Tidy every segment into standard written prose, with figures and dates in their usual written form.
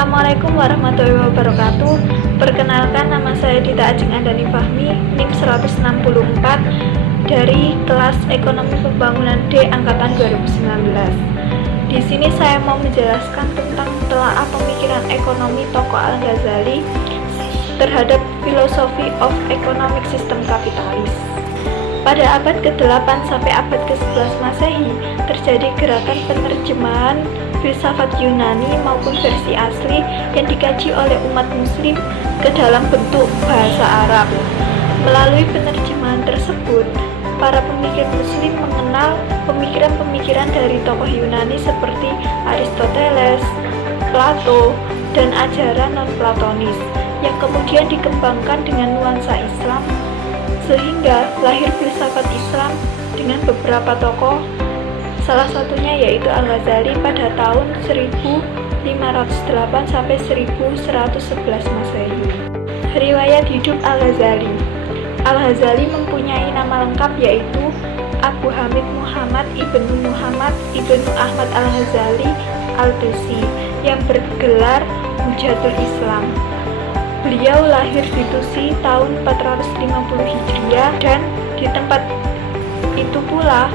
Assalamualaikum warahmatullahi wabarakatuh. Perkenalkan, nama saya Dita Ajeng Andani Fahmi, NIM 164 dari kelas Ekonomi Pembangunan D angkatan 2019. Di sini saya mau menjelaskan tentang telaah pemikiran ekonomi tokoh Al-Ghazali terhadap Philosophy of Economic System Kapitalis. Pada abad ke-8 sampai abad ke-11 Masehi, terjadi gerakan penerjemahan filsafat Yunani maupun versi asli yang dikaji oleh umat muslim ke dalam bentuk bahasa Arab. Melalui penerjemahan tersebut, para pemikir muslim mengenal pemikiran-pemikiran dari tokoh Yunani seperti Aristoteles, Plato, dan ajaran non-platonis yang kemudian dikembangkan dengan nuansa Islam, sehingga lahir filsafat Islam dengan beberapa tokoh, salah satunya yaitu Al-Ghazali pada tahun 1508 sampai 1111 Masehi. Riwayat hidup Al-Ghazali. Al-Ghazali mempunyai nama lengkap yaitu Abu Hamid Muhammad ibnu Muhammad ibnu Ahmad Al-Ghazali Al-Tusi yang bergelar Hujjatul Islam. Beliau lahir di Tusi tahun 450 Hijriah dan di tempat itu pula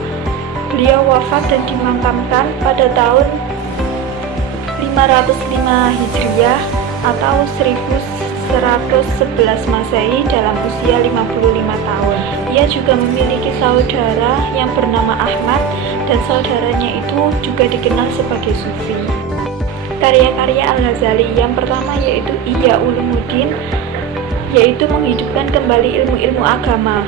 beliau wafat dan dimakamkan pada tahun 505 Hijriah atau 1111 Masehi dalam usia 55 tahun. Ia juga memiliki saudara yang bernama Ahmad dan saudaranya itu juga dikenal sebagai Sufi. Karya-karya Al-Ghazali yang pertama yaitu Ihya Ulumuddin, yaitu menghidupkan kembali ilmu-ilmu agama.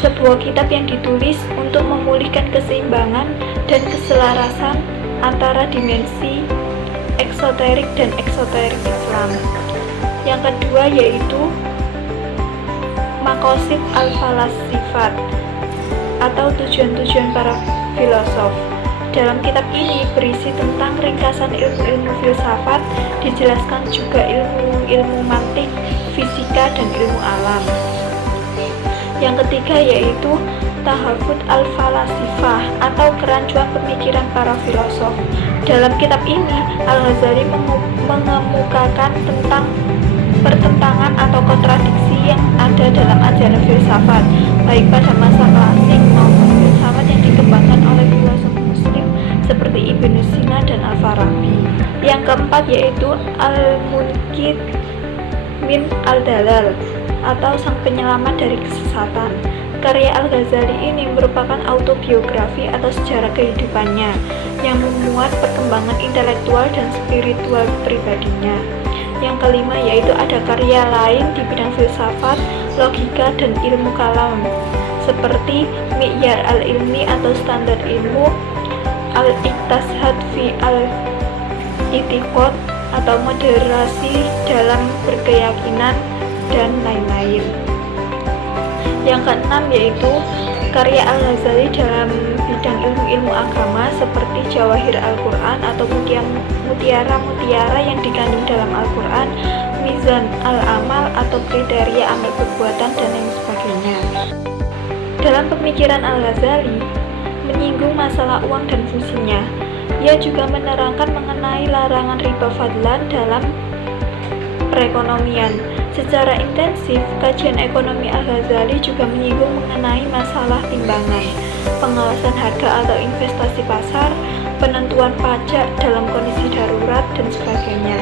Sebuah kitab yang ditulis untuk memulihkan keseimbangan dan keselarasan antara dimensi eksoterik dan eksoterik Islam. Yang kedua yaitu Maqasid al-Falasifat atau tujuan-tujuan para filosof. Dalam kitab ini berisi tentang ringkasan ilmu-ilmu filsafat, dijelaskan juga ilmu-ilmu mantik, fisika, dan ilmu alam. Yang ketiga yaitu Tahafut al-Falasifah atau kerancuan pemikiran para filosof. Dalam kitab ini, Al-Ghazali mengemukakan tentang pertentangan atau kontradiksi yang ada dalam ajaran filsafat, baik pada masa klasik maupun filsafat yang dikembangkan oleh filosof muslim seperti Ibnu Sina dan Al-Farabi. Yang keempat yaitu Al-Munqidh min Al-Dalal atau sang penyelamat dari kesesatan. Karya Al-Ghazali ini merupakan autobiografi atau sejarah kehidupannya yang memuat perkembangan intelektual dan spiritual pribadinya. Yang kelima yaitu ada karya lain di bidang filsafat, logika, dan ilmu kalam seperti Mi'yar al-Ilmi atau standar ilmu, Al-Iqtisad fi al-I'tiqad atau moderasi dalam berkeyakinan, dan lain-lain. Yang keenam yaitu karya Al-Ghazali dalam bidang ilmu-ilmu agama seperti Jawahir Al-Quran atau mutiara-mutiara yang dikandung dalam Al-Quran, Mizan Al-Amal atau kriteria amal perbuatan, dan lain sebagainya. Dalam pemikiran Al-Ghazali menyinggung masalah uang dan fungsinya. Ia juga menerangkan mengenai larangan riba fadlan dalam perekonomian. Secara intensif, kajian ekonomi Al-Ghazali juga menyinggung mengenai masalah timbangan, pengawasan harga atau investasi pasar, penentuan pajak dalam kondisi darurat, dan sebagainya.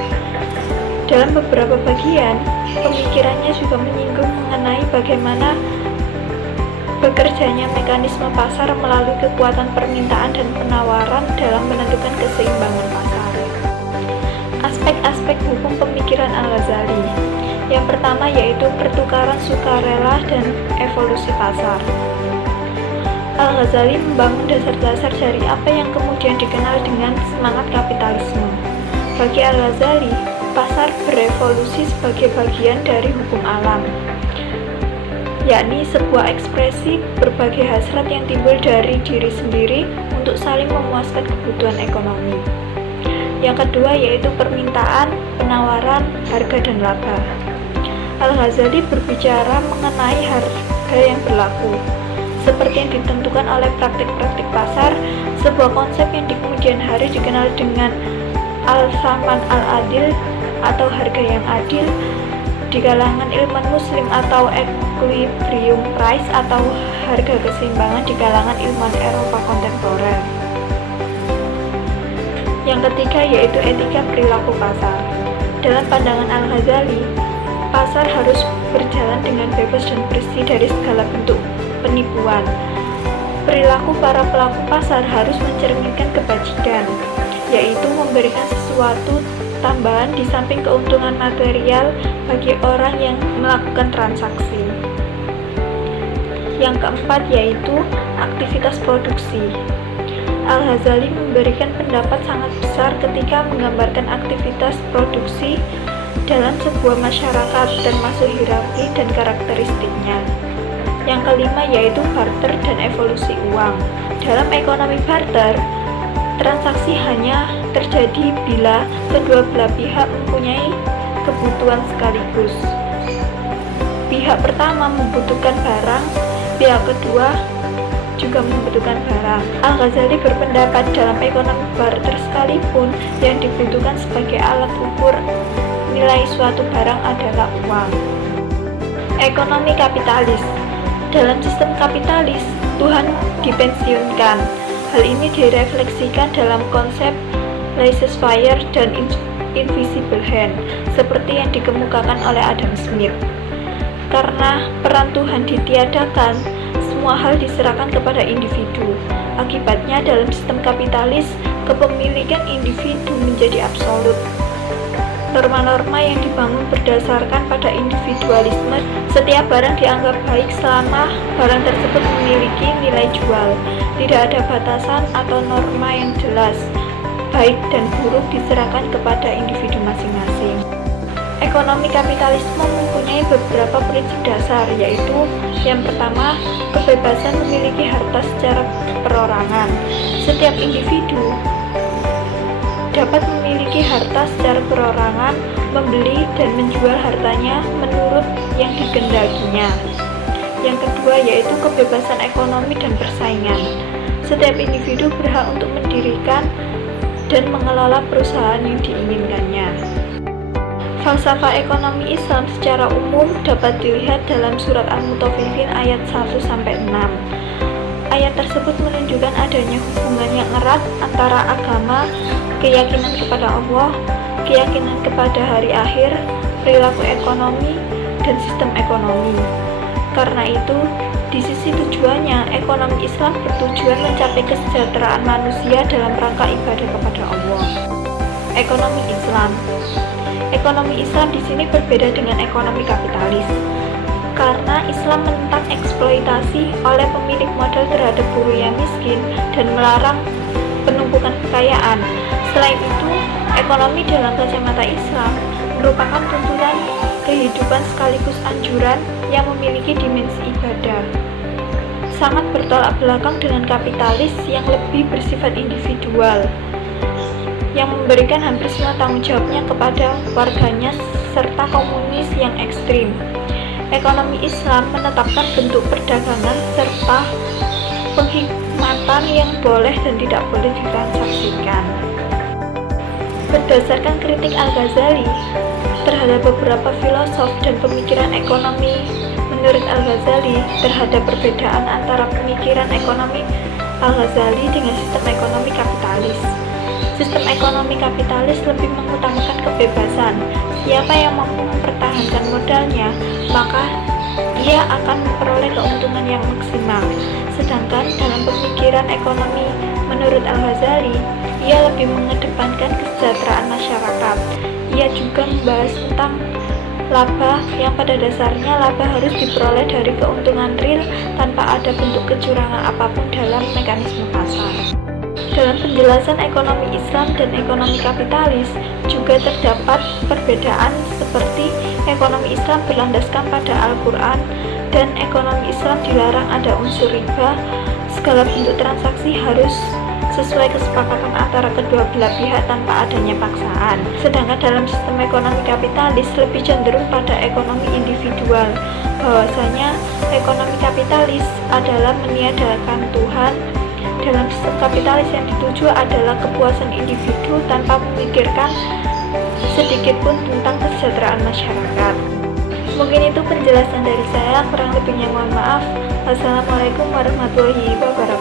Dalam beberapa bagian, pemikirannya juga menyinggung mengenai bagaimana bekerjanya mekanisme pasar melalui kekuatan permintaan dan penawaran dalam menentukan keseimbangan pasar. Aspek-aspek hukum pemikiran Al-Ghazali. Yang pertama yaitu pertukaran sukarela dan evolusi pasar. Al-Ghazali membangun dasar-dasar dari apa yang kemudian dikenal dengan semangat kapitalisme. Bagi Al-Ghazali, pasar berevolusi sebagai bagian dari hukum alam, yakni sebuah ekspresi berbagai hasrat yang timbul dari diri sendiri untuk saling memuaskan kebutuhan ekonomi. Yang kedua yaitu permintaan, penawaran, harga, dan laba. Al-Ghazali berbicara mengenai harga yang berlaku, seperti yang ditentukan oleh praktik-praktik pasar, sebuah konsep yang di kemudian hari dikenal dengan al-saman al-adil atau harga yang adil di kalangan ilmuwan muslim, atau equilibrium price atau harga keseimbangan di kalangan ilmuwan Eropa kontemporer. Yang ketiga yaitu etika perilaku pasar. Dalam pandangan Al-Ghazali, pasar harus berjalan dengan bebas dan bersih dari segala bentuk penipuan. Perilaku para pelaku pasar harus mencerminkan kebajikan, yaitu memberikan sesuatu tambahan di samping keuntungan material bagi orang yang melakukan transaksi. Yang keempat yaitu aktivitas produksi. Al-Ghazali memberikan pendapat sangat besar ketika menggambarkan aktivitas produksi dalam sebuah masyarakat, termasuk hierarki dan karakteristiknya. Yang kelima yaitu barter dan evolusi uang. Dalam ekonomi barter, transaksi hanya terjadi bila kedua belah pihak mempunyai kebutuhan sekaligus. Pihak pertama membutuhkan barang, pihak kedua juga membutuhkan barang. Al-Ghazali berpendapat dalam ekonomi barter sekalipun yang dibutuhkan sebagai alat ukur nilai suatu barang adalah uang. Ekonomi kapitalis. Dalam sistem kapitalis, Tuhan dipensiunkan. Hal ini direfleksikan dalam konsep laissez-faire dan invisible hand, seperti yang dikemukakan oleh Adam Smith. Karena peran Tuhan ditiadakan, semua hal diserahkan kepada individu. Akibatnya dalam sistem kapitalis, kepemilikan individu menjadi absolut. Norma-norma yang dibangun berdasarkan pada individualisme. Setiap barang dianggap baik selama barang tersebut memiliki nilai jual. Tidak ada batasan atau norma yang jelas. Baik dan buruk diserahkan kepada individu masing-masing. Ekonomi kapitalisme mempunyai beberapa prinsip dasar, yaitu yang pertama, kebebasan memiliki harta secara perorangan. Setiap individu dapat memiliki harta secara perorangan, membeli dan menjual hartanya menurut yang dikendakinya. Yang kedua yaitu kebebasan ekonomi dan persaingan. Setiap individu berhak untuk mendirikan dan mengelola perusahaan yang diinginkannya. Falsafah ekonomi Islam secara umum dapat dilihat dalam surat Al-Mutaffifin ayat 1-6. Ayat tersebut menunjukkan adanya hubungan yang erat antara agama, keyakinan kepada Allah, keyakinan kepada hari akhir, perilaku ekonomi, dan sistem ekonomi. Karena itu, di sisi tujuannya, ekonomi Islam bertujuan mencapai kesejahteraan manusia dalam rangka ibadah kepada Allah. Ekonomi Islam. Ekonomi Islam di sini berbeda dengan ekonomi kapitalis. Karena Islam menentang eksploitasi oleh pemilik modal terhadap buruh yang miskin dan melarang penumpukan kekayaan. Selain itu, ekonomi dalam kacamata Islam merupakan tuntunan kehidupan sekaligus anjuran yang memiliki dimensi ibadah. Sangat bertolak belakang dengan kapitalis yang lebih bersifat individual, yang memberikan hampir semua tanggung jawabnya kepada warganya, serta komunis yang ekstrim. Ekonomi Islam menetapkan bentuk perdagangan serta penghikmatan yang boleh dan tidak boleh ditransaksikan. Berdasarkan kritik Al-Ghazali terhadap beberapa filosof dan pemikiran ekonomi, menurut Al-Ghazali terhadap perbedaan antara pemikiran ekonomi Al-Ghazali dengan sistem ekonomi kapitalis. Sistem ekonomi kapitalis lebih mengutamakan kebebasan. Siapa yang mampu mempertahankan modalnya, maka ia akan memperoleh keuntungan yang maksimal. Sedangkan dalam pemikiran ekonomi menurut Al-Ghazali, ia lebih mengedepankan kesejahteraan masyarakat. Ia juga membahas tentang laba yang pada dasarnya laba harus diperoleh dari keuntungan real tanpa ada bentuk kecurangan apapun dalam mekanisme pasar. Dalam penjelasan ekonomi Islam dan ekonomi kapitalis juga terdapat perbedaan, seperti ekonomi Islam berlandaskan pada Al-Quran dan ekonomi Islam dilarang ada unsur riba. Segala bentuk transaksi harus sesuai kesepakatan antara kedua belah pihak tanpa adanya paksaan. Sedangkan dalam sistem ekonomi kapitalis lebih cenderung pada ekonomi individual, bahwasanya ekonomi kapitalis adalah meniadakan Tuhan Dalam sistem kapitalis yang dituju adalah kepuasan individu tanpa memikirkan sedikit pun tentang kesejahteraan masyarakat. Mungkin itu penjelasan dari saya, kurang lebihnya mohon maaf. Wassalamualaikum warahmatullahi wabarakatuh.